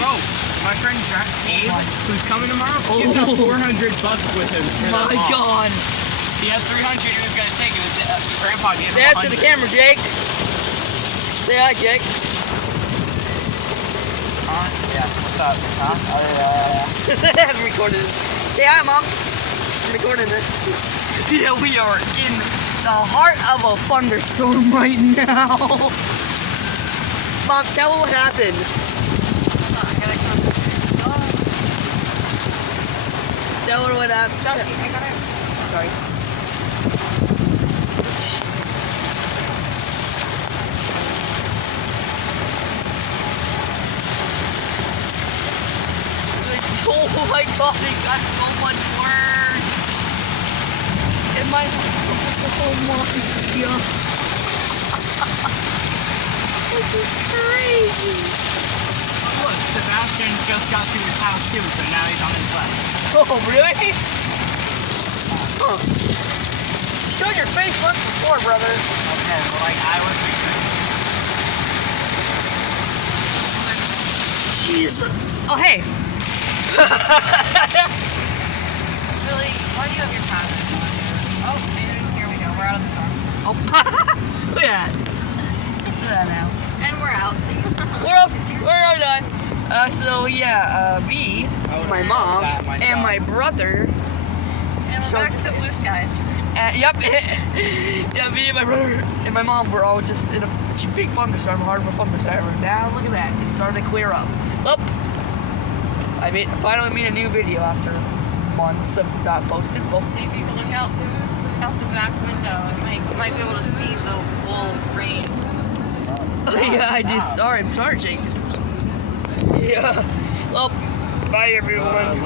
go. My friend Abe, who's coming tomorrow, he's got $400 with him. My God. He has 300 he was going to take, and his grandpa gave him Say that to the camera, Jake. Say hi, Jake. Yeah, what's up? I'm recording this. Say hi, Mom. I'm recording this. Yeah, we are in the heart of a thunderstorm right now. Mom, tell her what happened. Tell her what happened. I got it. Sorry. Oh my God, it got so much worse. And my oh my God. This is crazy. Look, Sebastian just got to his house too, so now he's on his left. Oh, really? Huh. Showed your face once before, brother. Okay, well, like, I was Jesus. Oh, hey. Really? Why do you have your pass? Oh, and here we go. We're out of the storm. Oh, look at that. Look at that now. And we're out. We're done. So yeah, me, my mom, and my brother. And we're back to blue skies. Yep. Yeah, me and my brother and my mom were all just in a big thunderstorm, hard of a thunderstorm. Now look at that. It's starting to clear up. Well, I finally made a new video after months of not posting. Well, See if you can look out the back window. You might be able to see the whole frame. yeah, I just sorry. I'm sorry, Jake. Yeah. Well, bye everyone.